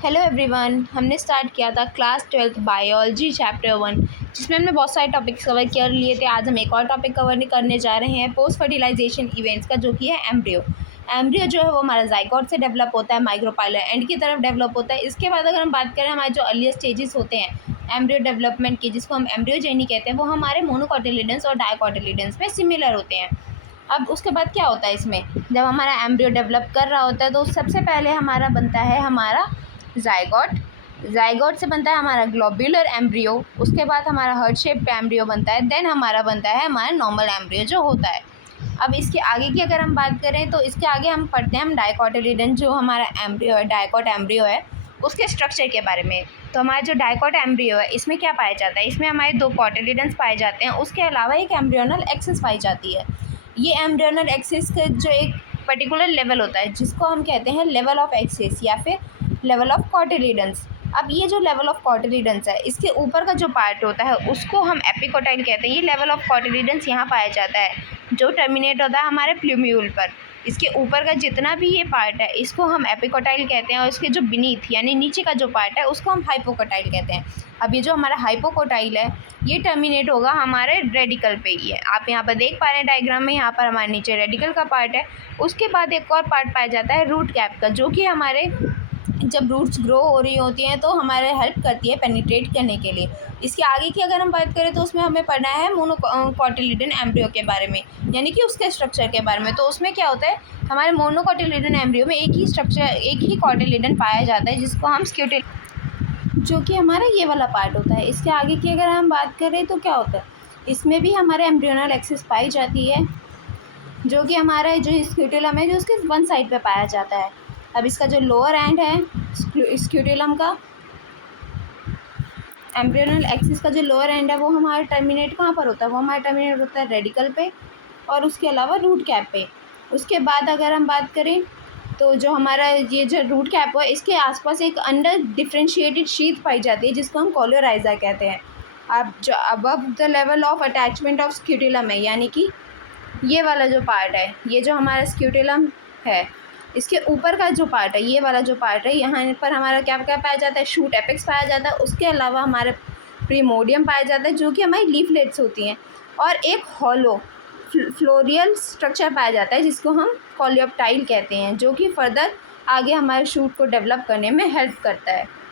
Hello everyone, हमने start किया था क्लास 12th बायोलॉजी चैप्टर 1, जिसमें हमने बहुत सारे टॉपिक्स कवर कर लिए थे। आज हम एक और टॉपिक कवर करने जा रहे हैं पोस्ट फर्टिलाइजेशन इवेंट्स का, जो कि है एम्ब्रियो। एम्ब्रियो जो है वो हमारा जाइगोट से डेवलप होता है, माइक्रोपाइलर एंड की तरफ डेवलप होता है। इसके बाद अगर हम बात करें हमारे जो अर्लीस्ट स्टेजेस होते हैं एम्ब्रियो डेवलपमेंट के, जिसको हम एम्ब्रियोजेनी कहते हैं, वो हमारे मोनोकोटिलिडन्स और डाइकोटिलिडन्स में सिमिलर होते हैं। अब उसके बाद क्या होता है, इसमें जब हमारा एम्ब्रियो डेवलप कर रहा होता है तो सबसे पहले हमारा बनता है हमारा जाइगोट। जाइगोट से बनता है हमारा ग्लोब्यूलर एम्ब्रियो। उसके बाद हमारा हार्ट शेप्ड एम्ब्रियो बनता है। देन हमारा बनता है हमारा नॉर्मल एम्ब्रियो जो होता है। अब इसके आगे की अगर हम बात करें तो इसके आगे हम पढ़ते हैं हम डाइकोटिलिडन, जो हमारा एम्ब्रियो है, डाइकोट एम्ब्रियो है, उसके स्ट्रक्चर के बारे में। तो हमारा जो डाइकोट एम्ब्रियो है, इसमें क्या पाया जाता है, इसमें हमारे 2 कोटिलिडन्स पाए जाते हैं। उसके अलावा एक एम्ब्रियोनल एक्सिस पाई जाती है। ये एम्ब्रियोनल एक्सिस का जो एक पर्टिकुलर लेवल होता है, जिसको हम कहते हैं लेवल ऑफ एक्सिस या फिर लेवल ऑफ कोटिलिडन्स। अब ये जो लेवल ऑफ कोटिलिडन्स है, इसके ऊपर का जो पार्ट होता है उसको हम एपिकोटाइल कहते हैं। ये लेवल ऑफ कोटिलिडन्स यहाँ पाया जाता है, जो टर्मिनेट होता है हमारे प्लूम्यूल पर। इसके ऊपर का जितना भी ये पार्ट है इसको हम एपिकोटाइल कहते हैं, और इसके जो बीनीथ यानी नीचे का जो पार्ट है उसको हम हाइपोकोटाइल कहते हैं। अब ये जो हमारा हाइपोकोटाइल है ये टर्मिनेट होगा हमारे रेडिकल पे ही है। आप यहाँ पर देख पा रहे हैं डायग्राम में, यहाँ पर हमारे नीचे रेडिकल का पार्ट है। उसके बाद एक और पार्ट पाया जाता है रूट कैप का, जो कि हमारे जब रूट्स ग्रो हो रही होती हैं तो हमारे हेल्प करती है पेनिट्रेट करने के लिए। इसके आगे की अगर हम बात करें तो उसमें हमें पढ़ना है मोनोकोटिलिडन एम्ब्रियो के बारे में, यानी कि उसके स्ट्रक्चर के बारे में। तो उसमें क्या होता है, हमारे मोनोकोटिलिडन एम्ब्रियो में एक ही स्ट्रक्चर, एक ही कोटिलिडन पाया जाता है, जिसको हम स्क्यूटिल, जो कि हमारा ये वाला पार्ट होता है। इसके आगे की अगर हम बात करें तो क्या होता है, इसमें भी हमारे एम्ब्रियोनल एक्सिस पाई जाती है, जो कि हमारा जो स्क्यूटिलम है जो उसके वन साइड पे पाया जाता है। अब इसका जो लोअर एंड है स्क्यूटिलम का, एम्ब्रियोनल एक्सिस का जो लोअर एंड है वो हमारा टर्मिनेट कहाँ पर होता है, वो हमारा टर्मिनेट होता है रेडिकल पे और उसके अलावा रूट कैप पे। उसके बाद अगर हम बात करें तो जो हमारा ये जो रूट कैप है इसके आसपास एक अंडर डिफ्रेंशिएटेड शीथ पाई जाती है, जिसको हम कोलोराइजा कहते हैं। अब जो above the level of attachment of scutellum है, यानी कि ये वाला जो पार्ट है, ये जो हमारा स्क्यूटिलम है, इसके ऊपर का जो पार्ट है, ये वाला जो पार्ट है, यहाँ पर हमारा क्या क्या पाया जाता है, शूट एपेक्स पाया जाता है। उसके अलावा हमारे प्रीमोडियम पाया जाता है, जो कि हमारी लीफलेट्स होती हैं, और एक हॉलो फ्लोरियल स्ट्रक्चर पाया जाता है, जिसको हम कोलियोप्टाइल कहते हैं, जो कि फर्दर आगे हमारे शूट को डेवलप करने में हेल्प करता है।